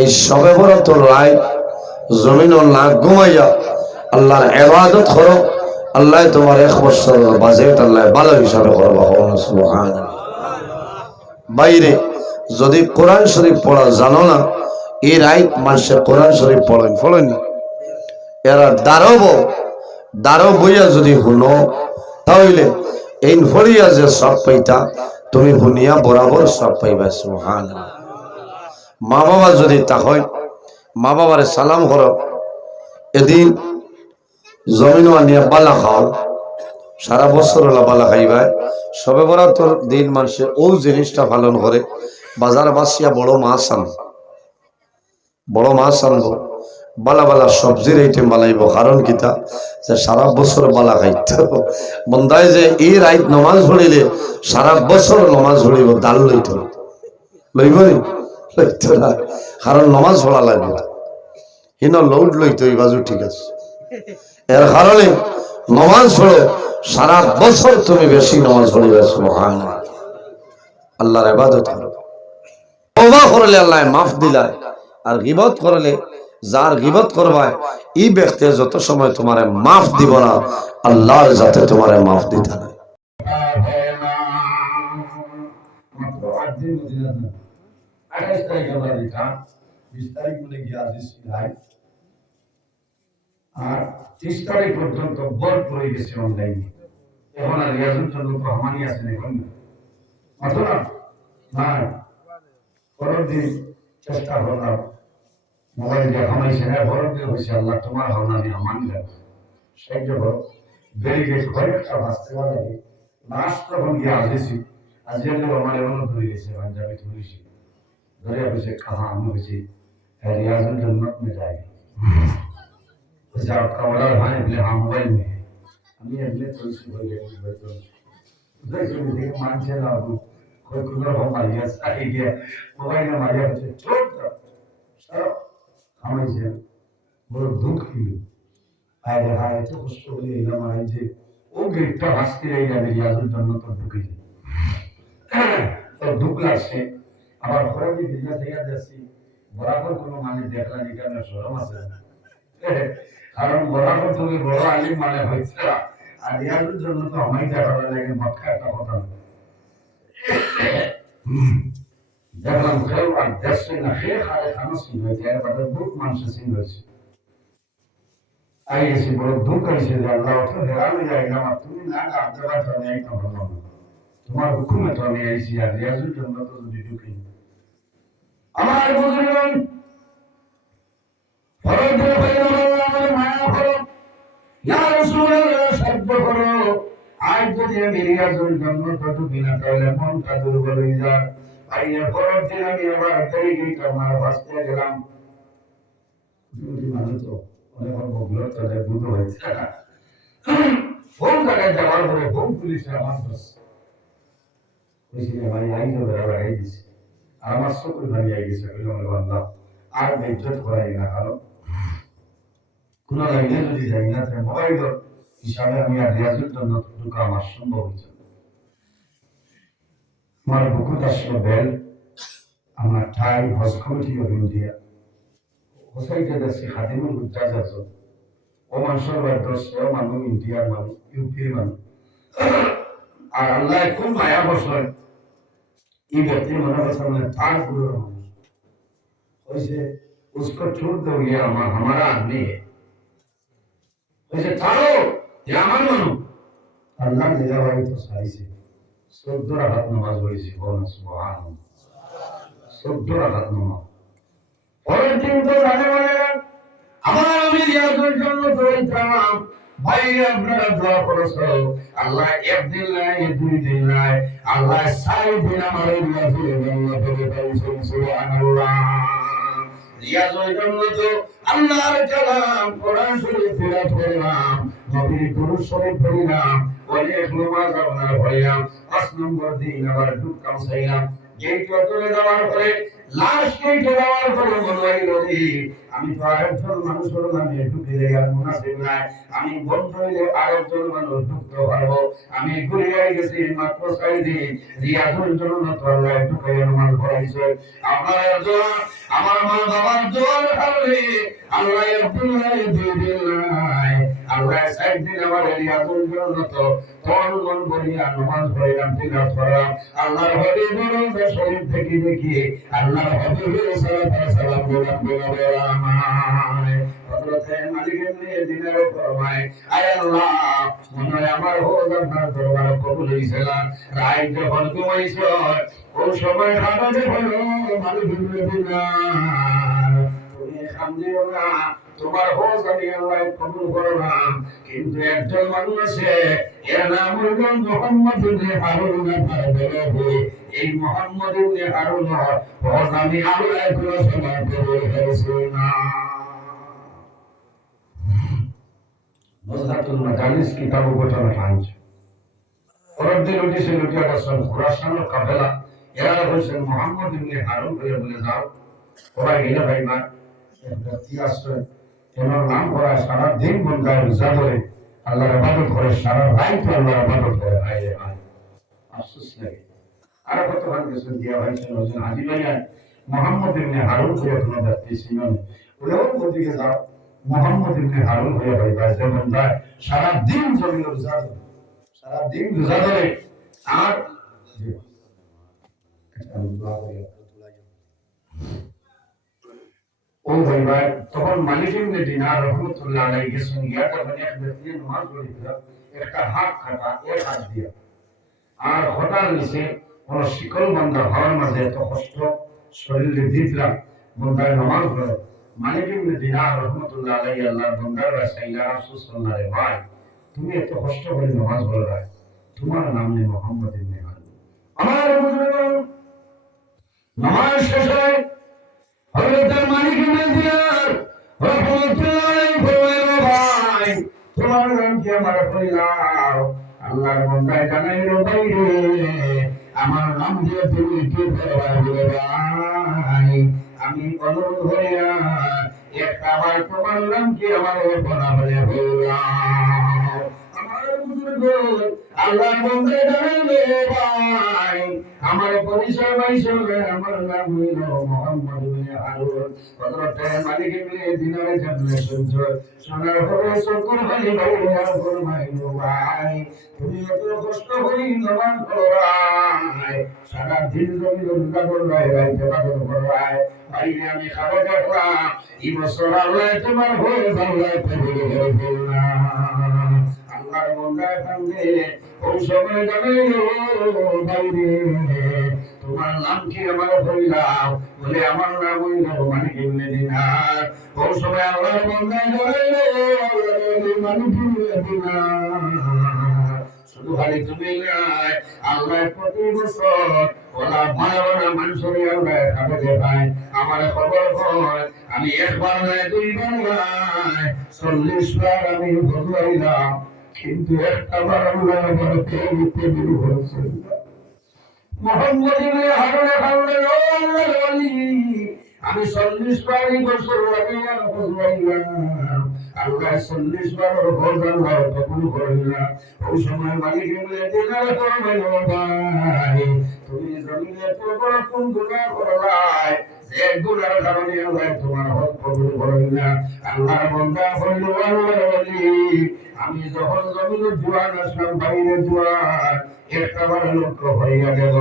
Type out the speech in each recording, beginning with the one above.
এই সবে বরাত রাত জমিন ও নাক ঘুমাইয়া আল্লাহর ইবাদত করো। আল্লাহ তোমার 1 বছরের বাজেট আল্লাহ ভালো হিসাবে করবা। সুবহানাল্লাহ। বাইরে যদি কোরআন শরীফ পড়া জানো না, এই রাত মানুষে কোরআন শরীফ পড়েন না। এরা দাঁড়ো বইয়া যদি শুনো তাহলে এই ফরিয়া যে সব পাইতা তুমি শুনিয়া বরাবর সব পাইবা। সুবহানাল্লাহ। মা বাবা যদি তাহলে মা বাবারে সালাম করো। এদিন জমিন আনিয়া বালা খাও, সারা বছর হলা বালা খাইবা। সবে বরাতর দিন মানুষে ও জিনিসটা পালন করে, বাজার বাসিয়া বড় মাছ আনবো, বালা বালা সবজির আইটেম বানাইব। কারণ কিতা যে সারা বছর বালা খাইত বন্ধায় যে এই রাত নমাজ পড়িলে সারা বছর নমাজ পড়িব। ডাল লইত লইব নি? লইত না, কারণ নমাজ পড়া লাগবে। হিন লৌড লইত এই বাজু, ঠিক আছে। এর কারণে নমাজ পড়ো, সারা বছর তুমি বেশি নমাজ পড়িবে। সুবহানাল্লাহ। আল্লাহর ইবাদত করো। তওবা করলে আল্লাহ মাফ দিলায়, আর গীবত করলে যার গীবত করবায় এই ব্যক্তি যত সময় তোমারে মাফ দিব না, আল্লাহর যাতে তোমারে মাফ দিতে না। আর 30 তারিখ পর্যন্ত বল পড়ে গেছে অনলাইনে। এখন আর রিয়াজুল চন্দ্র রহমানি আছেন এখন অথবা না পরের দিন চেষ্টা করলাম মোবাইল দিয়ে হামাইছে না বরফ দিয়ে হয়েছে। আল্লাহ তোমার হাওনা আমি আমান যাবো সেই জন্য ব্যারিকেড কয়েকটা বাঁচতে পারে লাশ তখন গিয়ে আসেছি। আজকে আমার এমন ধরে গেছে পাঞ্জাবি ধরেছি ধরে হয়েছে খাওয়া আমি হয়েছি রিয়াজুল জন্নত মে যাই आपका ऑर्डर है इसलिए हाँ मोबाइल में আমি এমনি চলছি বলে হয়তো দেখি দেখি মানছে না कोई कुछ हो मारिया सारी गया मोबाइल में मारिया बच्चे छोड़ दो सर हमें से बड़ा दुख की आए रहा तो उसको लिए ना मारे जे वो गिरता हंसती रही जाने यादुल जन्नत तो दुखी तो दुख লাগছে আবার খরচি দিনা থেকে যাচ্ছি বরাবর কোনো মানে দেখলা নিকা না শরম আছে কারণ বরাবর তুমি বড় আলিম মানে হয়েছে আর ইয়াদুল জন্নত তো আমায় দেখা লাগে মক্কা একটা কথা দেখলাম কেউ আর দেশে না শেখ আরে খানস কি হয়েছে এর বাদে বহুত মানুষ সিং হয়েছে আই গেছি বড় দুঃখ হয়েছে যে আল্লাহ তো হেরানো যায় না তুমি না আপনারা তো নেই তো ভালো না তোমার হুকুমে তো আমি আইছি আর রিয়াজুল জন্নত যদি ঢুকি আমার বুঝলেন ফরজে পয়গম্বর মায়া করো ইয়া রাসূলুল্লাহ শব্দ করো আজ যদি আমি রিয়াজুল জন্নত ঢুকি না তাহলে মনটা দুর্বল হয়ে যায়। আইয়া ফরজে আমি আবার তৈরি আমার বাঁচতে গেলাম যদি মানুষ তো অনেক বগল তাদের বুঝ হয়েছে ফোন জায়গায় যাওয়ার পরে ফোন পুলিশে আমার দোষ কইছি ভাই আইন লাগাই দিছে আর আমার চোখের ভাই আই গেছে আল্লাহ আর বেজ্জত করাই না কারণ কোন লাইনে যদি যাই না তাহলে মোবাইল হিসাবে আমি আর রিয়াজুল জন্নত ঢুকা আমার সম্ভব হয়েছে। আমার বুকুত আসলো বেল আমার ঠাই হজ কমিটি অফ ইন্ডিয়া হোসাইতে দেশে খাদিমুল হুজ্জাজ আছে ও মানুষের দোষ ও মানুষ ইন্ডিয়ার মানুষ ইউপির মানুষ আর আল্লাহ খুব মায়া বসে ये व्यक्ति हमारा सामने था गुरु वैसे उसको छोड़ दो ये हमारा आदमी है वैसे चालो ये हमारा मानो अल्लाह ने दिया भाई तो सारी से सब रात नमाज पढ़ी सी बोलना सुभान अल्लाह सब रात नमाज और दिन तो जाने वाले हमारा भी दिया तो जन्नत होता भाई আপনারা দোয়া করছো আল্লাহ এক দিন নাই দুই দিন নাই আল্লাহ 6 দিন আমার রিয়াজুল জন্নত পেয়েছেন সুবহানাল্লাহ। রিয়াজুল জন্নত আল্লাহর কালাম কোরআন শরীফ তেলাওয়াত করলাম নবীর দুরূদ শরীফ পড়লাম অনেক নামাজ আমরা পড়লাম 5 নম্বর দিন আবার দুঃখ কামসাইলাম যেই চলে যাওয়ার পরে লাশ কেটে দেওয়ার পরে মনে হইল আমি তো আরেকজন মানুষের নামে ঢুকে গেলাম মুনাফিক নাই, আমি বন্ধ হইলে আরেকজন মানুষ ঢুকতে পারবো। আমি ঘুরে গেছি মাত্র 6 দিন, রিয়াজুল জন্য তোরা ঢুকে অনুমান করাইছে। আমার মা বাবার দোয়ার কারণে আল্লাহ আব্দুল্লাহ দিয়ে দিলাই, আল্লাহ 6 দিন আমার রিয়াজুল জন্য তো তন মন করিয়া নামাজ পড়লাম, তিলাওয়াত করলাম। আল্লাহর হাবিবের রওজা শরীফ থেকে দেখি আল্লাহর হাবিবের সালাম বললাম আমায় হযরত মালিক ইবনে দিনার ফরমায়, আয় আল্লাহ মনে হয় আমার হজ আপনার দরবারে কবুল হইছে না। রাত যখন ঘুমাইছ ওই সময় হারাতে হলো মালিক ইবনে দিনার, তুমি খামদিও না, তোমার হজ আমি আল্লাহ কবুল করলাম। কিন্তু একজন মানুষ আছে, এর নাম হইল মুহাম্মদ ইবনে হারুন আল-ফারদাবি। এই মুহাম্মদ ইবনে হারুন হজ আমি আল্লাহ কবুল করেছি না। নজরাতুল মাজালিস কিতাব ঘটনা পাঁচ পরদিন উঠেছে লুটিয়া গেছেন খুরাসানের কাফেলা, এরা হয়েছেন মুহাম্মদ ইবনে হারুন বলে যাও। ওরা গেলে ভাই মা ব্যক্তি আসছেন, এনার নাম করা সারা দিন বন্ধায় রোজা ধরে আল্লাহর ইবাদত করে, সারা রাত আল্লাহর ইবাদত করে। আয় আয় আফসোস লাগে। আর কত ভাগ গেছেন দিয়া ভাই ছিল হোসেন হাজি ভাইয়া মুহাম্মদ ইবনে হারুন করে কোনো ব্যক্তি ছিল না। ওরাও ওদিকে যাও, মুহাম্মদ ইবনে হারুন হয়ে ভাই ভাই যেমন যায় সারা দিন জমি রোজা ধরে, সারা দিন রোজা ধরে। আর ও ভাই ভাই তখন মালিক ইবনে দিনার রাহমাতুল্লাহ আলাইহি গেছেন, গিয়া তখন এক ব্যক্তি নামাজ পড়িছিল, একটা হাত কাটা এক হাত দিয়া, আর হঠাৎ নিচে কোন শিকল বান্ধা হওয়ার মাঝে এত কষ্ট শরীরে দিতরা বন্ধায় নামাজ পড়ে। মালিক ইবনে দিনার রাহমাতুল্লাহ আলাইহি আল্লাহর বান্দার রাসাইলা রাসূলুল্লাহ রে ভাই তুমি এত কষ্ট করে নামাজ পড়ো, তোমার নাম নেই মুহাম্মদ ইবনে হারুন। আমার মুসলমান নামাজ শেষ হয় হযরত মালিক ইবনে দিনার রাহমাতুল্লাহ আলাইহি ফরমাইল, ভাই তোমার নাম কি আমার কইলাও? আল্লাহর বান্দা জানাইল, ভাই রে আমার নাম দিয়ে তুমি কি করবা বলে ভাই, আমি অনুরোধ হইয়া একটা বার তোমার নাম কি আমার বলা বলে বললাম। আমার বুজুর্গ আল্লাহর বান্দা জানাইল, ভাই আমার পরিচয় পাইছো, আমার নাম হইল মুহাম্মদ ইবনে হারুন। হযরত মালিক ইবনে দিনার জানলে শুনছ শোনার পরে চকুর পানি বাইরে ফরমাইল, ভাই তুমি এত কষ্ট করে নামাজ পড়াই, সারা দিন জমি রোজা করলাই, রাইতে ইবাদত করলাই, ভাই আমি খাবার দেখলাম এই বছর আল্লাহ তোমার হয়ে আল্লাহ কবুল করে ফেললাম। আল্লাহর বান্দা কান্দে ওই সময় জানাইল, ভাই রে তোমার নাম কি আমার হইলাম? বলে আমার নাম হইল মালিক ইবনে দিনার। ওই সময় আল্লাহর বান্দা জানাইল, মালিক ইবনে দিনার শুধু খালি তুমি নাই, আল্লাহ প্রতি বছর ওরা বড় বড় মানুষের আল্লাহ খাবে দেখায়। আমার খবর হয় আমি একবার নয় দুইবার নয় 40 বার আমি বদলাইলাম, কিন্তু একটা বার আল্লাহ আমার প্রেমিতে বিরু হয়েছে। মুহাম্মদ ইবনে হারুন বললেন, ও আল্লাহর ওলি আমি 40 বারই বছর লাগিয়া বদলাইলাম, আল্লাহ 40 বার হজ আল্লাহ কবুল করলেন। ওই সময় মালিক ইবনে দিনার ফরমাইল, ভাই তুমি জমিনে তো বড় কোন গুনাহ করলাই, যে গুনার কারণে আল্লাহ তোমার হজ কবুল করলেন না। আল্লাহর বান্দা হইল আল্লাহর ওলি, আমি যখন জমিনে জোয়ান আসলাম, বাইরে জোয়ান একটা বার লক্ষ্য হইয়া গেল।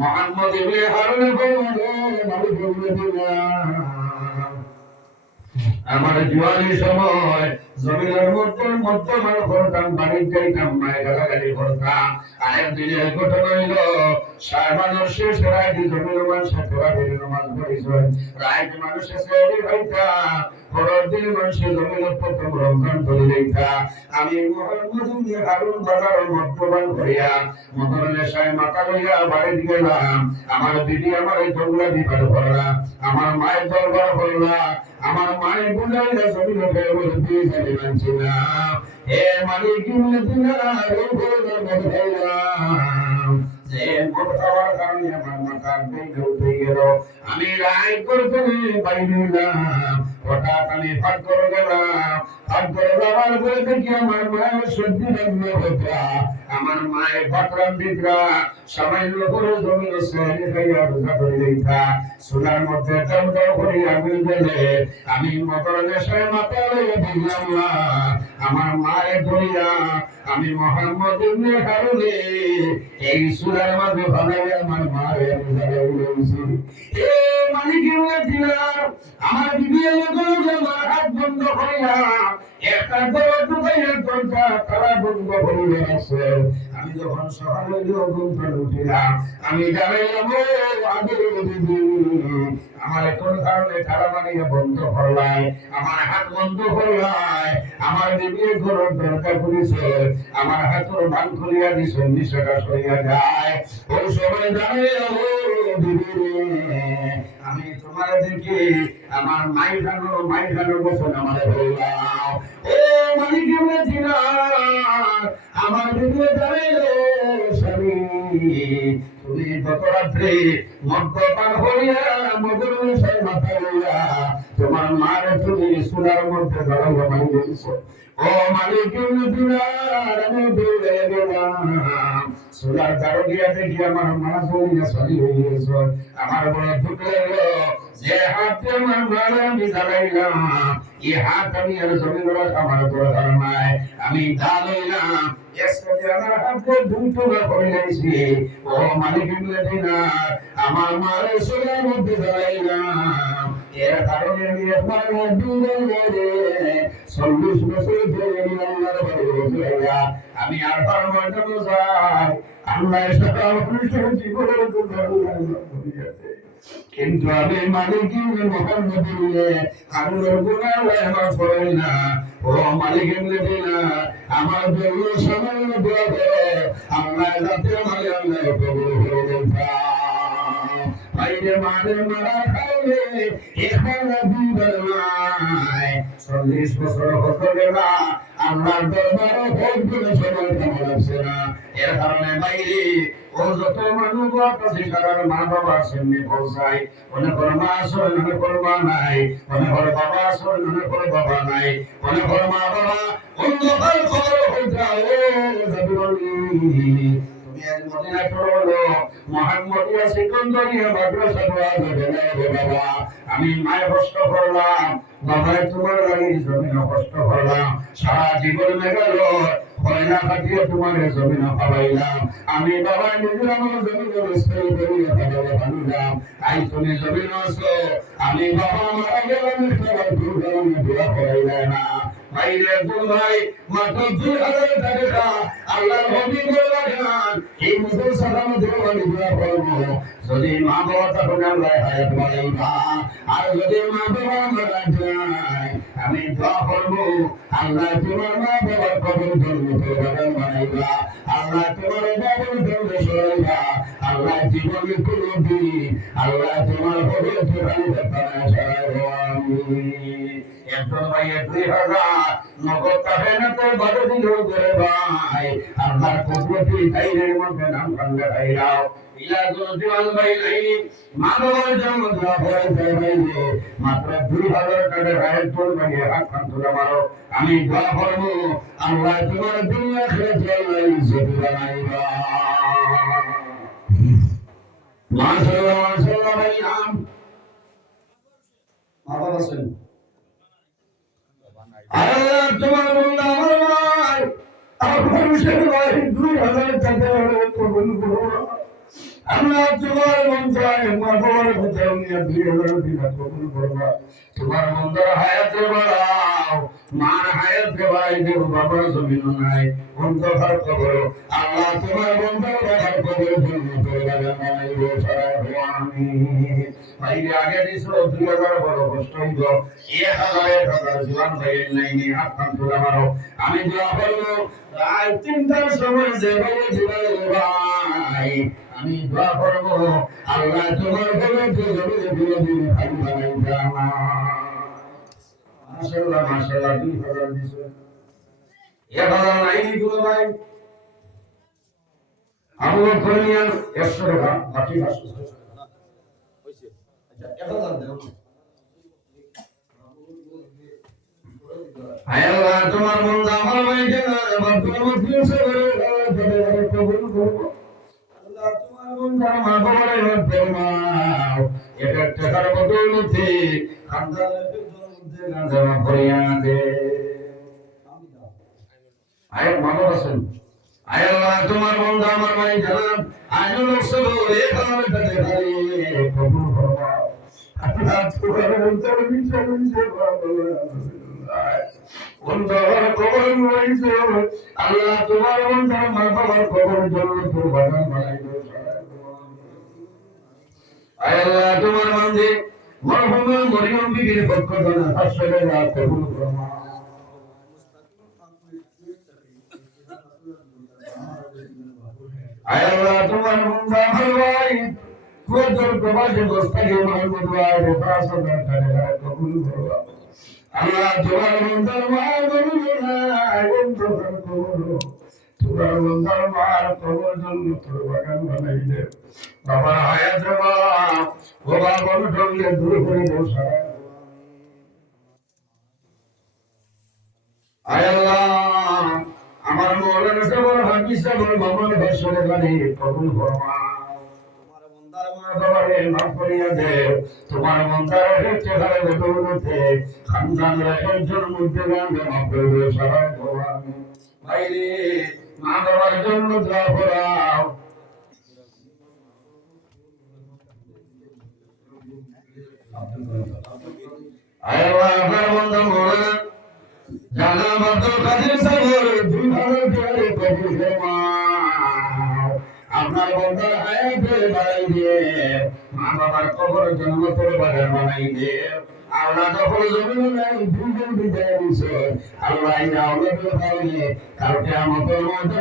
মুহাম্মদ ইবনে হারুন বললেন, মালিক ইবনে দিনার আমার জোয়ানের সময় জমিনের মধ্যে মধ্যমান করতাম, বাড়ির যাইতাম, মায়ের গালাগালি করতাম। আরেক দিনের ঘটনা হইল মানুষ শেষ রাতে জমির মানুষের তোরা বেরিয়ে নামাজ পড়েছেন, রাত মানুষের সেরি ভাইতাম, পরের দিন মানুষের জমিনের প্রথম রমজান ধরে যাইতাম। আমি মুহাম্মদ ইবনে হারুন বাজার মধ্যমান করিয়া মদনের সাহেব মাথা লইয়া বাড়িতে গেলাম। আমার দিদি আমার দৌড়া দিবার করলাম, আমার মায়ের দরবার করলাম, আমার মায়ের বুঝাইলা জমিন বলতে জানি মানছি না। হে মালিক ইবনে দিনার, ও বড় বড়াইলাম যে মদ খাওয়ার কারণে আমার মাথা ভেঙে উঠে গেল। আমি রায় করতে পাইলাম, হঠাৎ আমি ফাঁক করে গেলাম। ফাঁক করে যাওয়ার পরে দেখি আমার মায়ের সর্দি লাগল হতা। আমার মায়ের ভাতরাম দিকরা সামান্য করে জমি শ্রেণী খাইয়া রোজা করে দিতা। চুলার মধ্যে দাও দাও করে আগুন গেলে আমি মটর নেশায় মাথা লইয়া দিলাম না। আমার মায়ের ধরিয়া আমি মোহাম্মদ ইবনে হারুনে এই চুলার মাঝে ভালাই আমার মায়ের রোজা লইছি। এ মালিক ইবনে দিনার আমার বিবি আমার হাত বন্ধ করিয়া একটা করে ঢুকাইয়া দরজা তালা বন্ধ করিয়া আছে। আমি যখন সকালে ঘুম থেকে উঠিলাম, আমি জানাইলাম ও আগের বিবি আমার কোন কারণে তালা মারিয়া বন্ধ করলাই, আমার হাত বন্ধ করলাই। আমার বিবির ঘরের দরজা খুলেছে, আমার হাতের বান খুলিয়া দিছে, নিঃশ্বাস সরিয়া যায়। ওই সময় জানাইলাম ও বিবি আমি তোমার দেখি আমার মাইখানো বসন আমার বললাম ও মালিক ইবনে দিনার আমার বিবির দাঁড়াইলো স্বামী তুমি গত রাত্রে মদ্যপান হইয়া মধুর নেশায় মাথা লইয়া তোমার মার তুমি চুলার মধ্যে দাঁড়াইয়া মাইরে দিছো। ও মালিক ইবনে দিনার আমি দৌড়ে গেলাম, চুলার দ্বারা গিয়া দেখি আমার মা জড়িয়া চলি হইয়াছ। আমার বড় দুঃখ লাগলো যে হাত আমার মারে আমি জ্বালাইলাম, এই হাত আমি আর জমি আমার দরকার নাই। আমি জ্বালাইলাম আমার হাতে দুটো করে যাইছি। ও মালিক ইবনে দিনার আমার মারে চুলার মধ্যে জ্বালাইলাম, এর কারণে আমি আমার দূরে 40 বছর ধরে আল্লাহর বাড়ি আমি আর পারবো যাই। আল্লাহ সকাল অনুষ্ঠান জীবনের কিন্তু আমি মালিক ইবনে মুহাম্মদ আল্লাহর গুনাহ আমার করি না। ও মালিক ইবনে দিনার আমার জন্য সামান্য দোয়া করো, আল্লাহ যাতে আমার আল্লাহ কবুল করে দেন। বাইরে মারে মারা খাইলে এখানে দিবেন নাই। 40 বছর হতে গেল আল্লাহর দরবারে ভোট দিলে সময় কেমন লাগছে না। এর কারণে বাইরে ও যত মানুষ আছে সারার মা বাবা সামনে পৌঁছায়, অনেক মা আছে অনেক মা নাই, অনেক বাবা আছে অনেক বাবা নাই, অনেক মা বাবা অন্ধকার খবর হয়ে যায়। তুমি আজ মদিনায় পড়লো মোহাম্মদিয়া সেকেন্ডারিয়া মাদ্রাসা বাবা আমি মায়ের কষ্ট করলাম, বাবাই তোমার লাগি জমিন কষ্ট করলাম, সারা জীবন গেল কয়না কাটিয়ে তোমার জমিন পালাইলাম। আমি বাবা নিজের আমার জমিন স্থির করিয়া বাবা বানিলাম। আই তুমি জমিন আছো, আমি বাবা মারা গেলাম সবার দোয়া করাইলে না। বাইরে ভাই মাত্র 2000 টাকা আল্লাহর হাবিবের লাগান এই মুসল সালাম দেওয়ানি দোয়া করবো। যদি মা বাবা তখন আল্লাহ হায়াত বাড়াইবা, আর যদি মা বাবা মারা যায় আমি দোয়া করবো আল্লাহ তোমার মা বাবার কবর ধর্ম বাগান বানাইবা, আল্লাহ তোমার বাবার ধর্ম সরাইবা, আল্লাহ জীবনে কোনো দিন আল্লাহ তোমার হবে সেখানে দেখানা সরাইব। একজন ভাইয়ের 2000 নগদ টাকা না তো 12 দিন করে ভাই আল্লাহর কুদরতি খাইরের মধ্যে নাম কান্দা খাইরাও ইলাজুল দিওয়ান ভাই লাইনি মানবের জন্য দোয়া করে ভাই মাত্র 2000 টাকা রায়ের তোর ভাই হাত কান তুলে মারো। আমি দোয়া করব আল্লাহ তোমার দুনিয়া খেতে আল্লাহ ইজ্জত বানাইবা। মাশাআল্লাহ মাশাআল্লাহ ভাই নাম বাবা বসেন। আল্লাহ তোমার বন্ধা আমার ভাই আপনার ভাই 2000 টাকা কবুল করো। আল্লাহ তোমার বন্ধায় মা বাবার কথা নিয়ে 2000 টাকা কবুল করবা। তোমার বন্ধার হায়াতে বাড়াও, মার হায়াতে বাড়াই দেব, বাবার জমিন নাই অন্ধকার কবর। আল্লাহ তোমার বন্ধার বাবার কবর জন্য করে বানাইব সারা আমিন। ভাইরে আগে দিছিল 2000 বড় কষ্ট হইল, 1000 জীবন ভাইয়ের লাইনে হাত কান তুলে মারো। আমি দোয়া করবো রাত 3টার সময় যে ভাই জীবন ভাই আমি দোয়া করবো আল্লাহ তোমার ঘরে দিন ভাই বানাইবা। মাশাআল্লাহ মাশাআল্লাহ 2000 দিছে 1000 নাই দিল ভাই আবু বকর নিয়ে 100 টাকা বাকি 500 টাকা হায় আল্লাহ তোমার বান্দা আমার মাইকে না এবার তোমার ফিরে কবুল করো আল্লাহ তোমার বান্দা মা বাবার ফরমাও এটা টাকার বদৌলতে খানদানের মধ্যে না জমা করিয়া দে আয় মানব আছেন আয় আল্লাহ তোমার বান্দা আমার মাইকে না আইনুল সবর এ কারণে তাতে হারি কবুল করো আল্লাহ তোমার বান্দা বিচার বন্দার কবর হইছে আল্লাহ তোমার বন্দার মা বাবার কবর জন্য তোর বাগান বানাইলো আল্লাহ তোমার মন্দির মরহুম মরিয়ম বিবির পক্ষ থেকে আসলে না কবুল করো আল্লাহ তোমার বন্দা ভাই তোর প্রবাসী গোস্তাকে মোহাম্মদ ভাই রেফাসত করে কবুল করো আল্লাহ তোমার বন্দার মার তোমার বন্দার মার কবর জন্য তোর বাগান বানাইলে বাবার হায়াত বাবা বন্ধলে দূর করে বসা আল্লাহ আমার মৌলানা সাহেব হাফিজ সাহেব মামার ভাষণে গানে কবুল ফরমা তোমার মন্দার চেহারা বদৌলতে খানদানের একজন মধ্যে গান্ধে মাপবে সারা ভগবান ভাইরে মা বাবার জন্য দোয়া করাও আল্লাহ আমার বন্ধু মোরা জানা মাত্র কাদের সাগর দুই ভালো করে কবুল ফরমাও আপনার বন্ধার হায়াতে বাড়াই দিয়ে মা বাবার কবর জন্য করে বাগান বানাই দিয়ে আল্লাহ যখন জমিন নাই দুজন বিদায় দিছে আল্লাহ আল্লাহ কালকে আমাদের মধ্যে